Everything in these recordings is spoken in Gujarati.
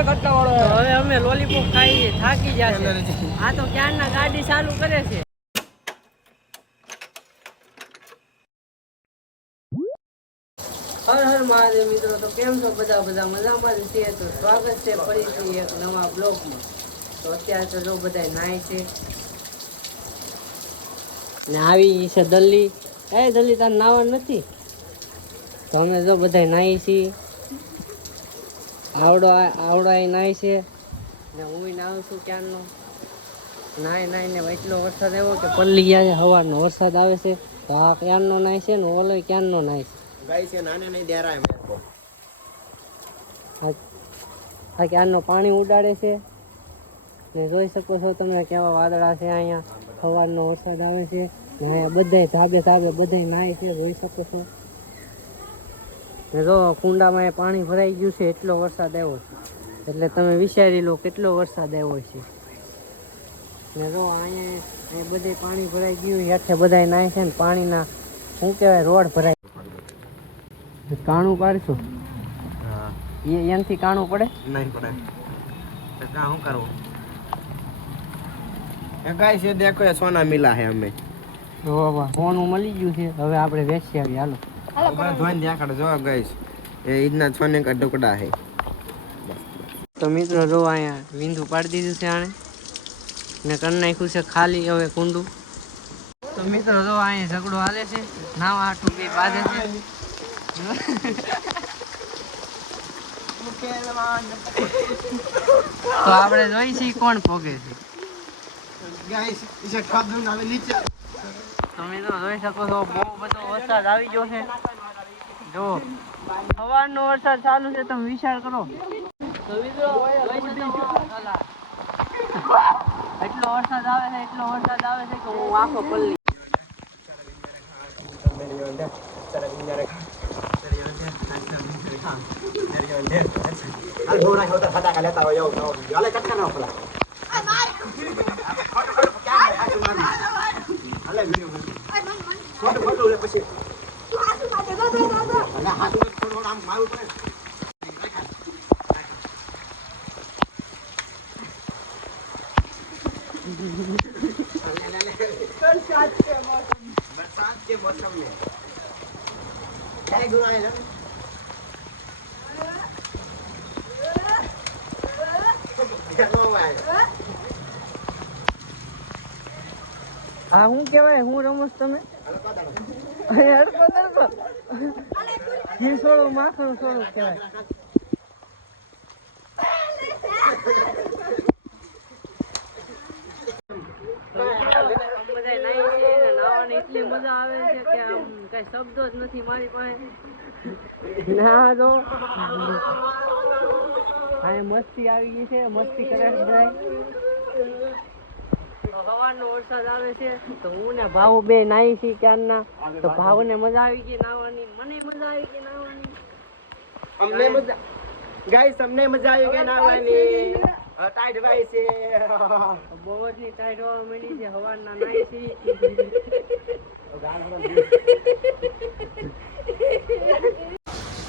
હવે અમે લોલીપોપ ખાઈ થાકી જશે. આ તો ક્યારના ગાડી ચાલુ કરે છે. હર હર મહાદેવ મિત્રો, તો કેમ છો બધા મજામાં જ છીએ. તો સ્વાગત છે ફરીથી એક નવા બ્લોગમાં. તો અત્યારે તો જો બધા નાય છે ને આવી છે દલ્લી. દલ્લી તાર નાવા નથી તો અમે જો બધા નાહી છીએ. આવડો અહીં નાય છે ને હું નાહું છું ક્યારનો. નાઈને એટલો વરસાદ આવ્યો કે પલ્લી ગયા છે. સવારનો વરસાદ આવે છે તો આ ક્યારનો નાય છે ને ઓલો ક્યારનો નાય છે. આ ક્યારનો પાણી ઉડાડે છે ને જોઈ શકો છો તમે કેવા વાદળા છે. અહીંયા સવારનો વરસાદ આવે છે ને અહીંયા બધા ધાબે બધા નાય છે, જોઈ શકો છો. ને જો કુંડામાં પાણી ભરાઈ ગયું છે, એટલો વરસાદ આવ્યો છે. એટલે તમે વિચારી લો કેટલો વરસાદ આવ્યો છે. ને જો અહીંયા બધે પાણી ભરાઈ ગયું, હેઠે બધા નાય છે ને પાણીના શું કહેવાય રોડ ભરાય. કાણું પાડશું એનાથી કાણું પડે નહીં પડે તો શું કરવું. ગાઈસ ये देखो ये सोना मिला है हमें. સોનું મળી ગયું છે, હવે આપણે વેચી આવી. હાલો ધોઈને દેખાડો. જો ગાઈસ ये इतना सोने का टुकड़ा है. તો મિત્રો જો અહીંયા વિંધુ પાડી દીધું છે આણે ને કરી નાખ્યું છે ખાલી હવે કુંડું. તો મિત્રો જો અહીંયા ઝઘડો હાલે છે, નાવા હાટું બે બાંધે છે. તો આપણે જોઈ છીએ કોણ પોગે છે. તમે તો જોઈ શકો છો બહુ બધો વરસાદ આવી ગયો છે. જો સવારનો વરસાદ ચાલુ છે, તમે વિચાર કરો. તો મિત્રો એટલો વરસાદ આવે છે કે હું આખો પલ્લી. बरसात के मौसम में હા શું કેવાય, હું રમસ તમે માખણ સોળું કહેવાય. એટલી મજા આવે છે કે આમ કઈ શબ્દો જ નથી મારી પાસે. ના તો આ મસ્તી આવી ગઈ છે, મસ્તી કરે છે. સવારનો વરસાદ આવે છે તો હું ને ભાવ બે નાહી છીએ ક્યારના. તો ભાવને મજા આવી ગઈ નાહવાની, મને મજા આવી ગઈ નાહવાની. અમને મજા ગાઈસ, અમને મજા આવી ગઈ નાહવાની. ટાઈટ ભાઈ છે, બહુ જ ટાઈટ હોવા મળી છે. સવારના નાહી છીએ.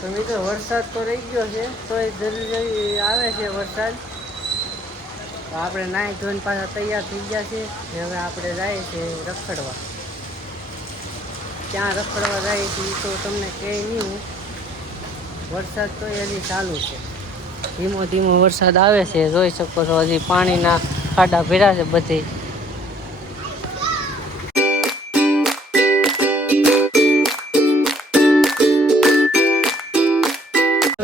તો મિત્રો વરસાદ તો રહી ગયો છે, તો એ જલ્દી આવે છે વરસાદ. તો આપણે નાહી ધોઈને પાછા તૈયાર થઈ ગયા છે. હવે આપણે જઈએ છીએ રખડવા. ક્યાં રખડવા જઈએ છીએ તો તમને કહે નહીં હું. વરસાદ તો હજી ચાલુ છે, ધીમો ધીમો વરસાદ આવે છે. જોઈ શકો છો હજી પાણીના ખાડા ભર્યા છે બધે.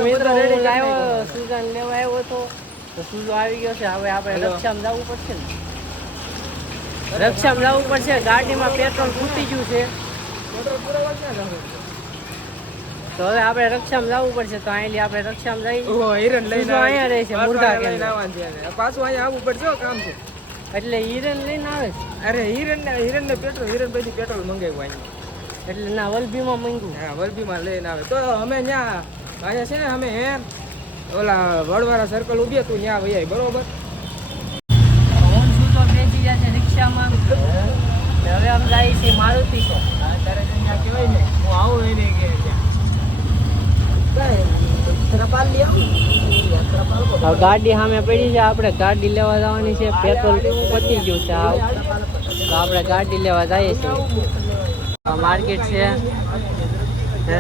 મિત્રો હું લાવ્યો સુજાન લેવા આવ્યો હતો તો સુજો આવી ગયો છે. હવે આપણે રક્ષામાં જવું પડશે ને, રક્ષામાં જવું પડશે. ગાડીમાં પેટ્રોલ ખૂટી ગયું છે તો હવે આપણે રક્ષામાં જવું પડશે. તો અહીંથી આપણે રક્ષામાં જઈ હિરણ લઈને અહીંયા રહે છે મુર્ગા પાછું અહીંયા આવવું પડશે કામ છે. એટલે હિરણ લઈને આવે છે. અરે હિરણ ને પેટ્રોલ, હિરણ પછી પેટ્રોલ મંગાવ્યું અહીંયા. એટલે ના વલભીમાં મંગાવ્યું. હા વલભીમાં લઈને આવે. તો અમે ત્યાં અહીંયા છે ને અમે ઓલા વડવાળા સર્કલ ઉભી હતું ત્યાં વૈયા બરોબર. હું શું તો બેસી જશે રિક્ષામાં. હવે અમે જઈએ છીએ મારુતિ. અત્યારે ત્યાં કહેવાય ને હું આવું એને કે ત્યાં કઈ રપાલ લઈ આવું. હવે ગાડી સામે પડી છે, આપણે ગાડી લેવા જવાની છે. પેટ્રોલ પતી ગયું છે આવ, તો આપણે ગાડી લેવા જઈએ છીએ. માર્કેટ છે.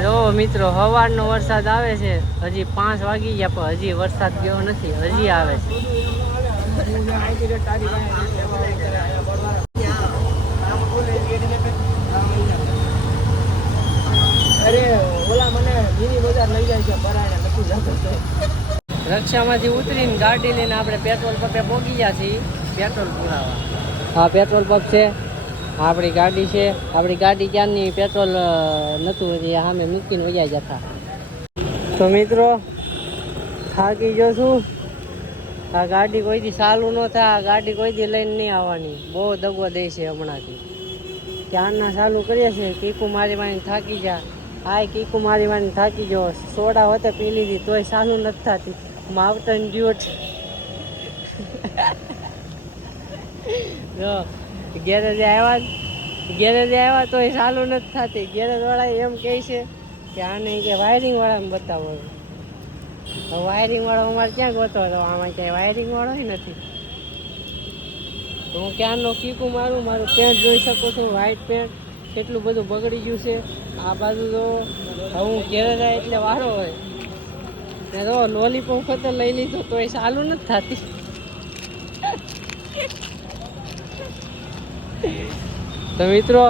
જો મિત્રો સવારનો વરસાદ આવે છે, હજી 5 વાગી ગયા પણ હજી વરસાદ ગયો નથી, હજી આવે છે. રક્ષામાંથી ઉતરીને ગાડી લઈને આપણે પેટ્રોલ પંપે પહોંચી ગયા છીએ પેટ્રોલ પુરાવા. હા, પેટ્રોલ પંપ છે, આપણી ગાડી છે. આપણી ગાડી ક્યારની પેટ્રોલ નહોતું હજી સામે મૂકીને વયા જતા. તો મિત્રો થાકી ગયો છું. આ ગાડી કોઈથી ચાલુ ન થાય, આ ગાડી કોઈથી લઈને નહીં આવવાની. બહુ દગો દે છે હમણાંથી. ક્યારના ચાલુ કરીએ છીએ, કીકુ મારી મારીને થાકી જા. હાય કીકુ મારી મારીને થાકી ગયો. સોડા હોતે પી લીધી તોય ચાલુ નથી થતી. માવતન જ્યુટ જો ગેરેજે આવ્યા તોય ચાલુ નથી થતી. ગેરેજ વાળા એમ કહે છે કે આને કે વાયરિંગ વાળાને બતાવો. વાયરિંગ વાળો અમારે ક્યાં ગોતો હતો? આમાં ક્યાંય વાયરિંગ વાળો નથી. હું ક્યાંનો કીકુ મારું પેન્ટ જોઈ શકું છું, વ્હાઈટ પેન્ટ કેટલું બધું બગડી ગયું છે. આ બાજુ જો હું ઘેરે જાય એટલે વારો હોય ને. તો લોલીપોપ વખતે લઈ લીધું તોય ચાલુ નથી થતી. તો મિત્રો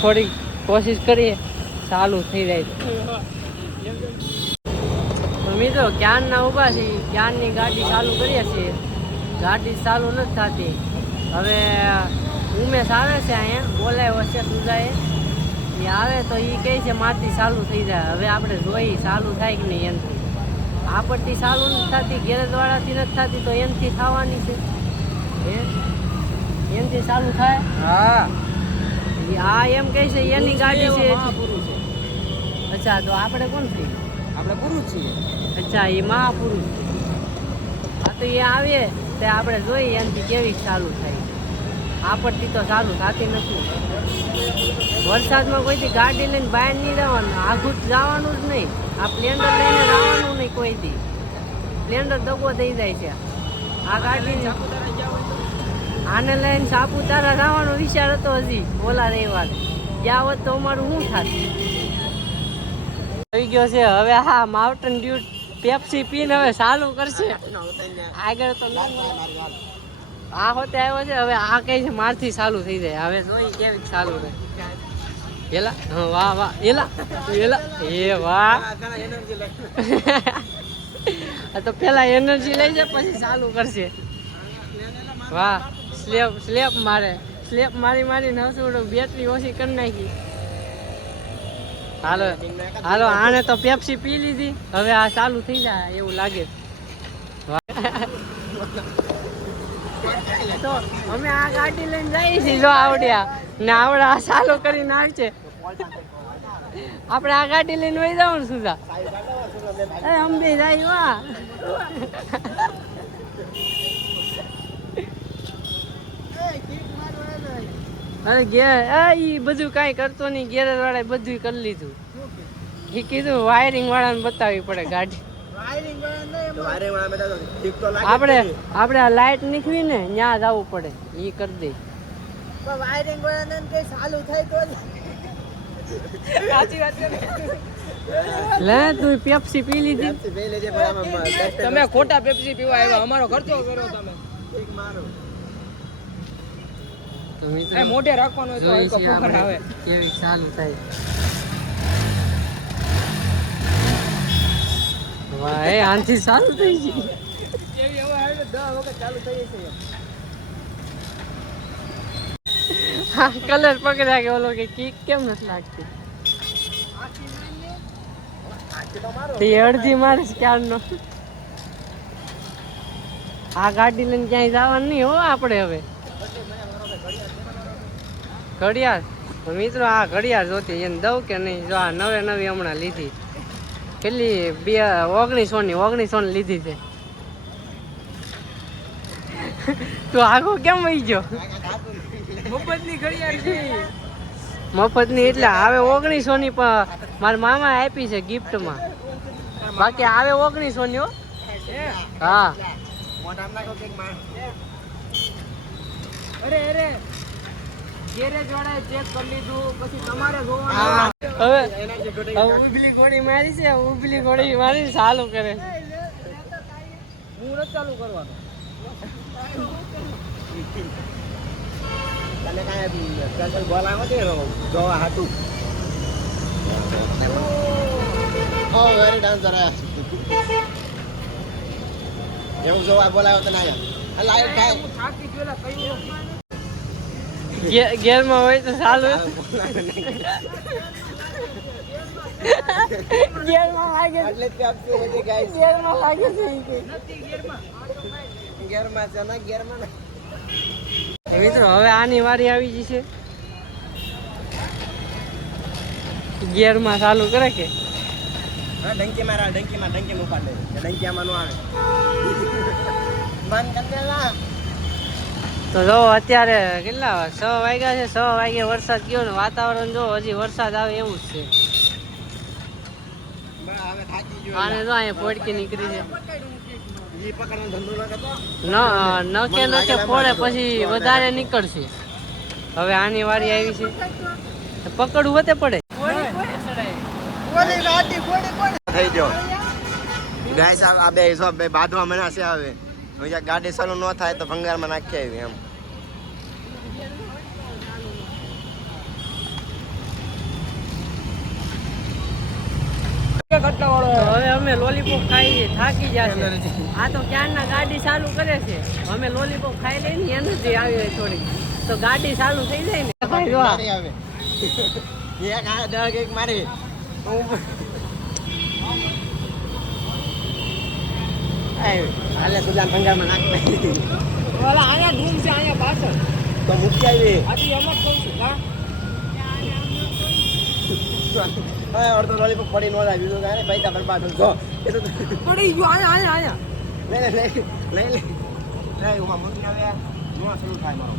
થોડી કોશિશ કરીએ ચાલુ થઈ જાય. તો મિત્રો ક્યારના ઊભા છીએ, ક્યારની ગાડી ચાલુ કરીએ છીએ, ગાડી ચાલુ નથી થતી. હવે ઉમેશ આવે છે, અહીંયા બોલાવ્યો છે સુજાએ, એ આવે તો એ કહે છે મારથી ચાલુ થઈ જાય. હવે આપણે જોઈ ચાલુ થાય કે નહીં. એનથી આપડથી ચાલુ નથી થતી, ગેરેજવાળાથી નથી થતી, તો એનથી થવાની છે. એનથી ચાલુ થાય. હા, આ એમ કહે છે એની ગાડી છે. અચ્છા, તો આપણે કોણ છીએ? આપણે પુરુષ છીએ. અચ્છા, એ મહાપુરુષ છે. હા, તો એ આવીએ તે આપણે જોઈએ એનથી કેવી ચાલુ થાય. આપડથી તો ચાલુ થતી નથી. વરસાદમાં કોઈથી ગાડી લઈને બહાર નહીં જવાનું, આઘું જવાનું જ નહીં. આ સ્પ્લેન્ડર લઈને જવાનું નહીં કોઈથી. સ્પ્લેન્ડર દગો થઈ જાય છે. આ ગાડી આને લઈને સાપુતારા જવાનો વિચાર હતો હજી ઓલા રવિવારે. ગયા હોત તો અમારું શું થાત? થઈ ગયો છે. હવે હા માઉન્ટેન ડ્યુ પેપ્સી પીને હવે ચાલુ કરશે. આગળ તો આ હોતે આવ્યો છે. હવે આ કઈ છે મારથી ચાલુ થઈ જાય. હવે જોઈ કેવી ચાલુ રહે. એલા વાહ વાહ, એલા એ વાહ. તો પેલા એનર્જી લઈ જાય પછી ચાલુ કરશે. વાહ, સ્લેપ મારી હસુડું બેટરી ઓછી કરી નાખી. હાલો આને તો પેપ્સી પી લીધી. હવે આ ચાલુ થઈ જાય એવું લાગે. તો અમે આ ગાડી લઈને જઈએ છીએ. જો આવડ્યા ને આવડા ચાલુ કરી નાખશે. આપણે આ ગાડી લઈને વહી જવાનું સુધા. અંબે જાય. વાહ, અરે ઈ બધું કાંઈ કરતો નહીં. ગેરેજ વાળાએ બધું કરી લીધું. એ કીધું વાયરિંગ વાળાને બતાવવી પડે ગાડી. આપણે આ લાઈટ નીકળી ને ત્યાં જવું પડે. ઈ કરી દે. વાયરિંગ વાળાને કઈ ચાલુ થાય તો સાચી વાત છે. લે તું પેપ્સી પી લીધી. તમે ખોટા પેપ્સી પીવા આવ્યા, અમારો ખર્ચો કર્યો તમે. તો મિત્રો મોઢે રાખવાનો તો આવે કેવી ચાલુ થાય. વાહ, એ આનથી ચાલુ થઈ ગઈ. કેવી હવે 10 વખત ચાલુ થઈ છે. હા, કલર પકડ્યા કે ઓલો કે કિક કેમ નથી લાગતી? તે અડધી મારે ક્યારનો. આ ગાડી લઈને ક્યાંય જવાનું નહીં હો આપણે. હવે ઘડિયાળ મિત્રો, આ ઘડિયાળ જોતી એને દઉં કે નહીં? જો આ નવી હમણાં લીધી. કેટલી 1900 ની લીધી છે. તો આખો કેમ વહી ગયો? મફતની ઘડિયાળ છે. મફતની એટલે આવે 1900 ની. પણ મારા મામા આપી છે ગિફ્ટમાં. બાકી આવે 1900 ની હો. હા અરે અરે ગેરેજ વાળાએ ચેક કરી લીધું પછી તમારે જોવાનું. હવે ઉબલી ગોળી મારી છે, ઉબલી ગોળી મારી ચાલુ કરે. હું નથી ચાલુ કરવાનો. તને કાંઈ સ્પેશિયલ બોલાવો છે જોવા હાટું. ઓ વેરી ડાન્સર એવું જોવા બોલાવો તને આયા લાઈવ થાય. હું થાકી ગયો કયું ગેરમાં હોય તો ચાલુ. ગેરમાં લાગે એટલે જ આપશે બધી ગાઈસ. ગેરમાં લાગે છે નથી ગેરમાં છે ના ગેરમાં મિત્રો હવે આની વારી આવી જશે. ગેરમાં ચાલુ કરે કે હા ડંકી મારા ડંકી ઉપાડ દે. ડંકી આમાં નો આવે મન કંદેલા. તો જો અત્યારે કેટલા 6 વાગ્યા છે. 6 વાગે વરસાદ ગયો ને વાતાવરણ જો હજી વરસાદ આવે એવું જ છે. હવે થાકી ગયો. આને જો અહીંયા પોડકી નીકળી છે. ઈ પકડવાનો ધંધો ન કરતો. નકે પોડે પછી વધારે નીકળશે. હવે આની વારી આવી છે. પકડવું હોતે પડે. થઈ ગયો ગાઈસ. આ બે હિસાબ બે બાંધવા મના છે. હવે હવે ગાડી ચાલુ ન થાય તો ભંગારમાં નાખી આવી એમ. તો હવે અમે લોલીપોપ ખાઈએ, થાકી જશે. આ તો ક્યારના ગાડી ચાલુ કરે છે. અમે લોલીપોપ ખાઈ લઈએ ને એનર્જી આવી હોય થોડી તો ગાડી ચાલુ થઈ જાય ને. ભાઈ જો આવે એક આ દળ એક મારી હાલે તુલા ભંગારમાં નાખ. ઓલા આયા ધૂમ છે આયા પાછળ તો મૂકી આવી. આથી એમ જ કહું છું કા હવે અડધો લોલીપોપ પડી નો જાય બીજું કાંઈ પૈસા બરબાદ જો એ તો પડી ગયો. આયા લઈ લે ઉમાં મૂકી આવે નો શરૂ થાય મારો.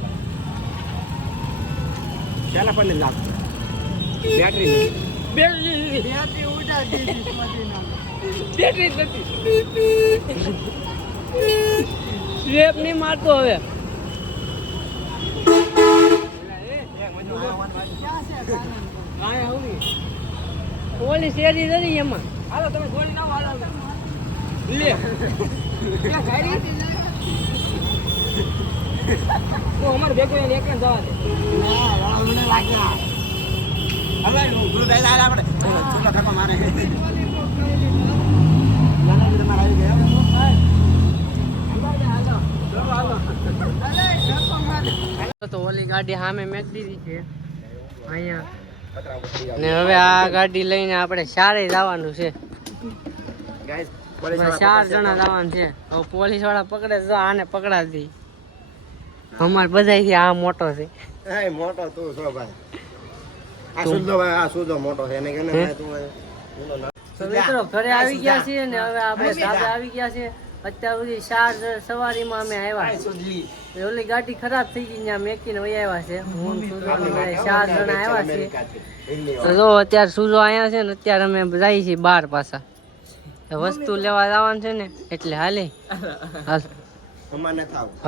ચાલા પણ લાગ બેટરી ઉડાડી દીધી મદીના. બેટરી નથી. સ્લેપ નહીં મારતો હવે. ઓલી શેરી નથી એમાં. હાલો તમે ગોળી ના વાળો લે તો અમારે ભેગો એને એક જવા દે. મને લાગ્યા હવે ગુરુ ભાઈ લાલ આપણે છોકરો ખાકો મારે તો ઓલી ગાડી સામે મેકી દીધી છે અહીંયા ને હવે આ ગાડી લઈને આપણે ચારે જવાનું છે. 4 જણા જવાનું છે. હવે પોલીસ વાળા પકડે તો આને પકડાતી. અમારે બધાથી આ મોટો છે. મોટો તું છો ભાઈ. આ સુધો ભાઈ આ સુધો મોટો છે એને કેને ભાઈ તું તો મિત્રો ઘરે આવી ગયા છીએ ને હવે આપણે ધાબે આવી ગયા છે. અત્યાર સુધી 4 સવારીમાં અમે આવ્યા. ઓલી ગાડી ખરાબ થઈ ગઈ ત્યાં મેકીને વહી આવ્યા છે. હું સુજો 4 જણા આવ્યા છે. તો જો અત્યારે સુજો આવ્યા છે ને અત્યારે અમે જઈએ છીએ બહાર પાછા વસ્તુ લેવા જવાનું છે ને એટલે હાલે હાલ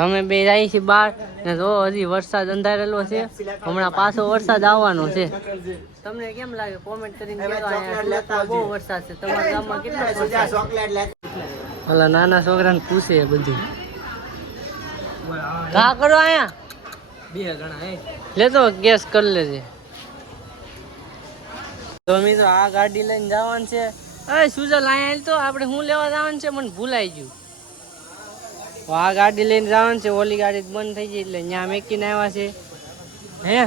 અમે બે જઈએ છીએ બહાર ને જો હજી વરસાદ અંધારેલો છે. હમણાં પાછો વરસાદ આવવાનો છે. તમને કેમ લાગે કોમેન્ટ કરીને કહેજો. અહીંયા બહુ વરસાદ છે. તમારા ગામમાં કેટલો વરસાદ? ઓલા નાના છોકરાને પૂછે બધું કા કરો અહીંયા 2 જણા લેતો ગેસ કરી લેજે. તો મિત્રો આ ગાડી લઈને જવાનું છે. અરે સુજલ અહીંયા તો આપણે શું લેવા જવાનું છે મને ભૂલાઈ ગયું. આ ગાડી લઈને જવાનું છે. ઓલી ગાડી બંધ થઈ ગઈ એટલે ત્યાં મેકીને આવ્યા છે. હે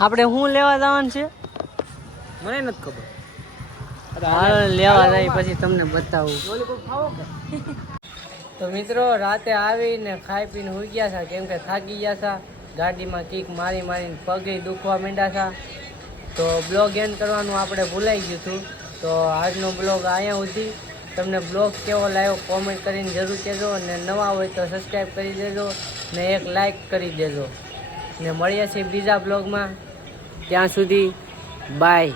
આપણે શું લેવા જવાનું છે મને નથી ખબર. લેવા જાય પછી તમને બતાવું. તો મિત્રો રાતે આવીને ખાઈ પીને હોઈ ગયા હતા કેમ કે થાકી ગયા હતા. ગાડીમાં કિક મારી મારીને પગે દુખવા માંડ્યા હતા. તો બ્લોગ એન્ડ કરવાનું આપણે ભૂલાઈ ગયું હતું. તો આજનો બ્લોગ અહીંયા સુધી. તમને બ્લોગ કેવો લાગ્યો કોમેન્ટ કરીને જરૂર કહેજો. અને નવા હોય તો સબસ્ક્રાઈબ કરી દેજો ને એક લાઈક કરી દેજો. ને મળીએ છીએ બીજા બ્લોગમાં. ત્યાં સુધી બાય.